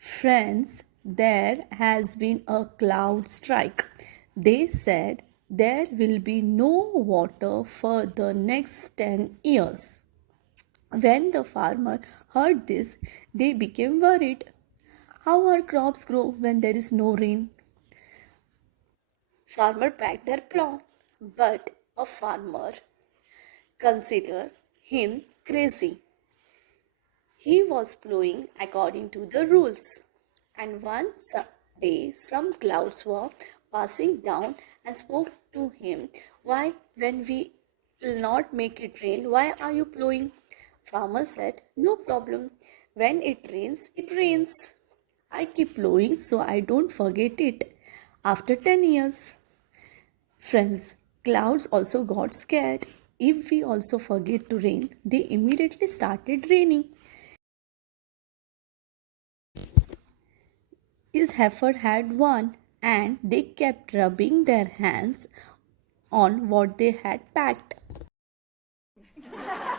Friends, there has been a cloud strike. They said there will be no water for the next 10 years. When the farmer heard this, they became worried. How our crops grow when there is no rain? Farmer packed their plow, but a farmer considered him crazy. He was plowing according to the rules. And one day, some clouds were passing down and spoke to him. Why, when we will not make it rain, why are you plowing? Farmer said, no problem. When it rains, it rains. I keep plowing so I don't forget it. After 10 years, friends, clouds also got scared. If we also forget to rain, they immediately started raining. His heifer had won, and they kept rubbing their hands on what they had packed.